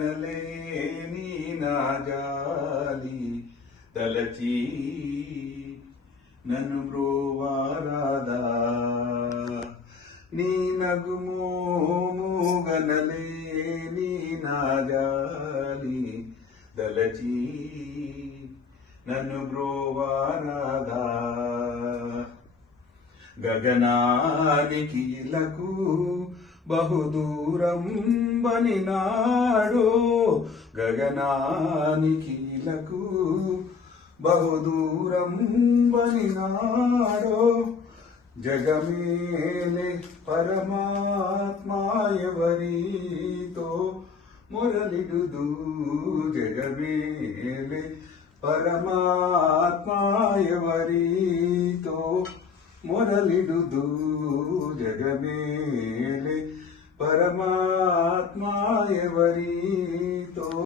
గనలేని నా జాలి తలచి నన్ను బ్రోవారాదా నీ నగుమోము గనలేని నా జాలి తలచి నన్ను బ్రోవారాదా గగనానికి ఇలకు బహుదూరం బనినాడో గగనానికి ఇలకు బహుదూరం బనినాడో జగమేలే పరమాత్మాయవరితో మురళిడుదు జగమేలే పరమాత్మాయవరితో మొరలిడుదు జగమేలే పరమాత్మాయవరితో